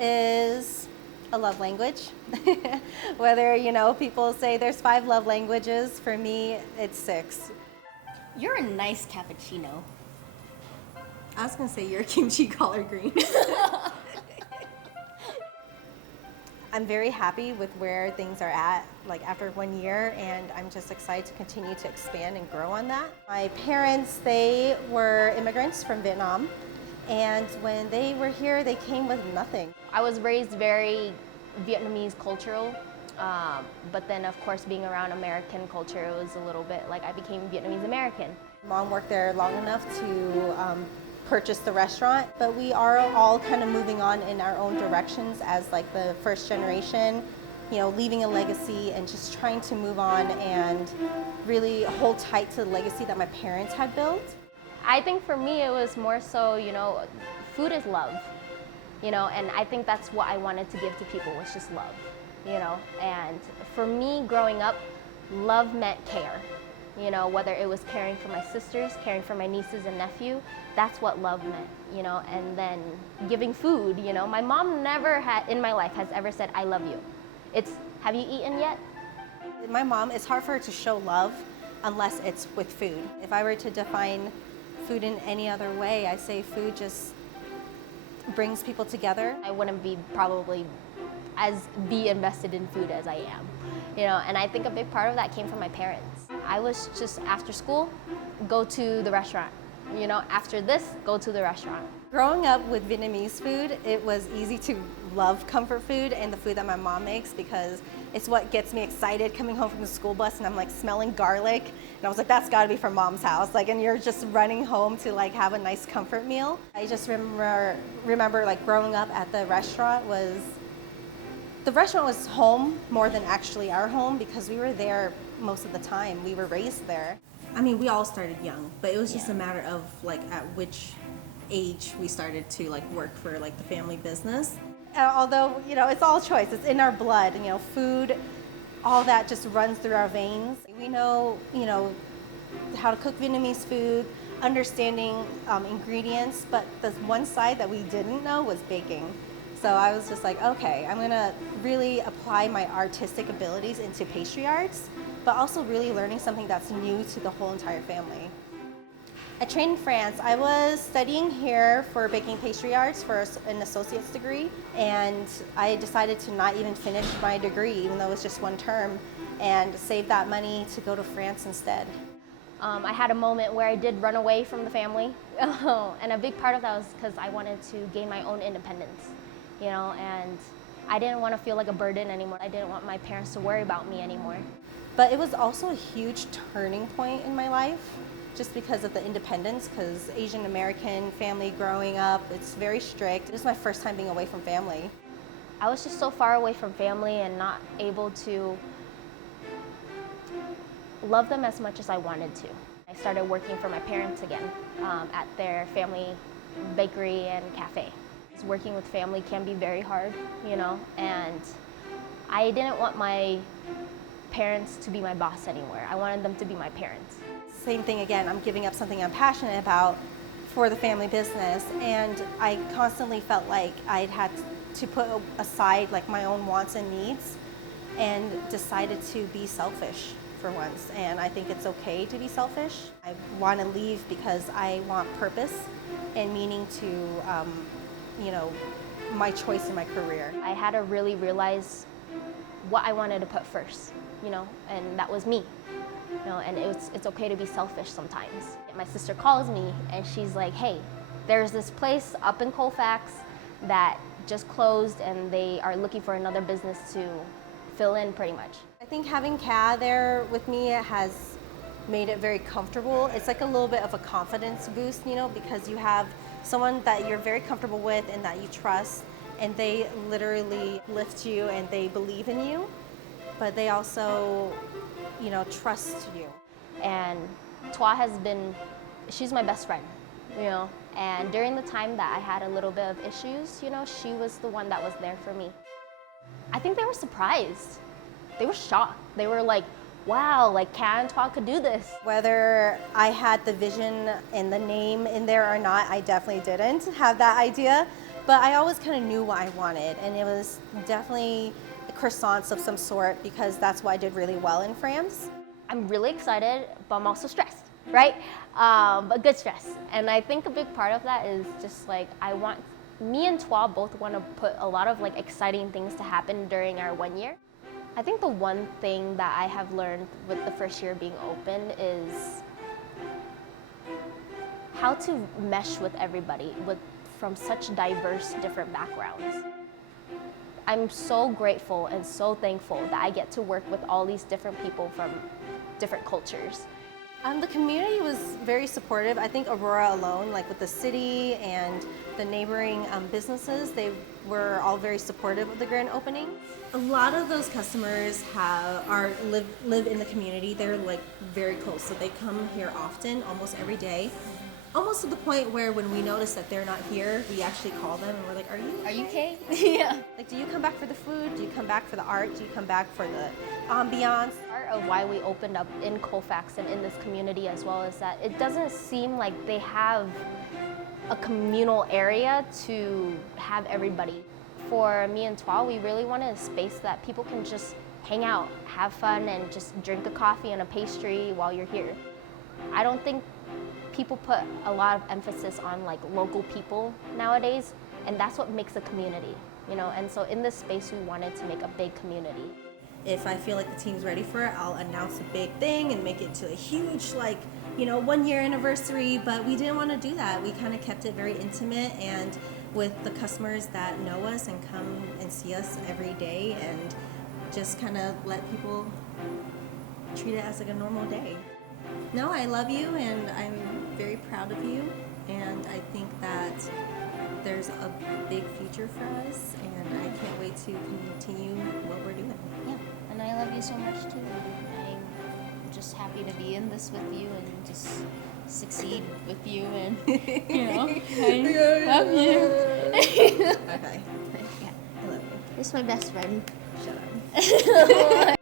is a love language. Whether, people say there's 5 love languages, for me, it's 6. You're a nice cappuccino. I was gonna say you're kimchi collard green. I'm very happy with where things are at, like after 1 year, and I'm just excited to continue to expand and grow on that. My parents, they were immigrants from Vietnam, and when they were here, they came with nothing. I was raised very Vietnamese cultural, but then of course being around American culture, it was a little bit like I became Vietnamese American. Mom worked there long enough to purchase the restaurant, but we are all kind of moving on in our own directions as like the first generation, leaving a legacy and just trying to move on and really hold tight to the legacy that my parents had built. I think for me it was more so, food is love, and I think that's what I wanted to give to people, was just love, and for me growing up, love meant care. Whether it was caring for my sisters, caring for my nieces and nephew, that's what love meant, and then giving food, My mom never in my life has ever said, I love you. It's, have you eaten yet? My mom, it's hard for her to show love unless it's with food. If I were to define food in any other way, I say food just brings people together. I wouldn't be probably be invested in food as I am, and I think a big part of that came from my parents. I was just after school, go to the restaurant. After this, go to the restaurant. Growing up with Vietnamese food, it was easy to love comfort food and the food that my mom makes because it's what gets me excited coming home from the school bus and I'm like smelling garlic. And I was like, that's gotta be from mom's house. And you're just running home to have a nice comfort meal. I just remember growing up at the restaurant the restaurant was home more than actually our home because we were there most of the time. We were raised there. I mean, we all started young, but it was just a matter of at which age we started to work for the family business. Although, it's all choice. It's in our blood, food, all that just runs through our veins. We know, how to cook Vietnamese food, understanding ingredients, but the one side that we didn't know was baking. So I was just like, okay, I'm gonna really apply my artistic abilities into pastry arts, but also really learning something that's new to the whole entire family. I trained in France. I was studying here for baking pastry arts for an associate's degree, and I decided to not even finish my degree, even though it was just 1 term, and save that money to go to France instead. I had a moment where I did run away from the family, and a big part of that was because I wanted to gain my own independence, and I didn't want to feel like a burden anymore. I didn't want my parents to worry about me anymore. But it was also a huge turning point in my life, just because of the independence, because Asian American family growing up, it's very strict. It was my first time being away from family. I was just so far away from family and not able to love them as much as I wanted to. I started working for my parents again at their family bakery and cafe. Working with family can be very hard, and I didn't want my parents to be my boss anymore. I wanted them to be my parents. Same thing again, I'm giving up something I'm passionate about for the family business, and I constantly felt like I'd had to put aside my own wants and needs and decided to be selfish for once, and I think it's okay to be selfish. I want to leave because I want purpose and meaning to my choice in my career. I had to really realize what I wanted to put first, and that was me. And it's okay to be selfish sometimes. My sister calls me and she's like, hey, there's this place up in Colfax that just closed and they are looking for another business to fill in pretty much. I think having Kha there with me has made it very comfortable. It's like a little bit of a confidence boost, because you have someone that you're very comfortable with and that you trust, and they literally lift you and they believe in you, but they also, trust you. And Thoa she's my best friend, and during the time that I had a little bit of issues, she was the one that was there for me. I think they were surprised. They were shocked. They were like, wow, Kha and Thoa could do this. Whether I had the vision and the name in there or not, I definitely didn't have that idea. but I always kind of knew what I wanted, and it was definitely croissants of some sort because that's what I did really well in France. I'm really excited, but I'm also stressed, right? But good stress. And I think a big part of that is just like, me and Thoa both want to put a lot of like exciting things to happen during our 1 year. I think the one thing that I have learned with the first year being open is how to mesh with everybody from such diverse different backgrounds. I'm so grateful and so thankful that I get to work with all these different people from different cultures. The community was very supportive. I think Aurora alone, like with the city and the neighboring businesses, they were all very supportive of the grand opening. A lot of those customers live in the community. They're like very close, so they come here often, almost every day. Almost to the point where when we notice that they're not here, we actually call them and we're like, are you okay? Yeah. Like, do you come back for the food? Do you come back for the art? Do you come back for the ambiance? Part of why we opened up in Colfax and in this community as well is that it doesn't seem like they have a communal area to have everybody. For me and Thoa, we really wanted a space that people can just hang out, have fun, and just drink a coffee and a pastry while you're here. I don't think people put a lot of emphasis on like local people nowadays, and that's what makes a community, you know. And so in this space, we wanted to make a big community. If I feel like the team's ready for it, I'll announce a big thing and make it to a huge, like, 1 year anniversary. But we didn't want to do that. We kind of kept it very intimate and with the customers that know us and come and see us every day, and just kind of let people treat it as like a normal day. No, I love you, and I'm very proud of you, and I think that there's a big future for us, and I can't wait to continue what we're doing. Yeah, and I love you so much too. I'm just happy to be in this with you and just succeed with you, and I love you. Okay. Yeah, I love you. this is my best friend. Shut up.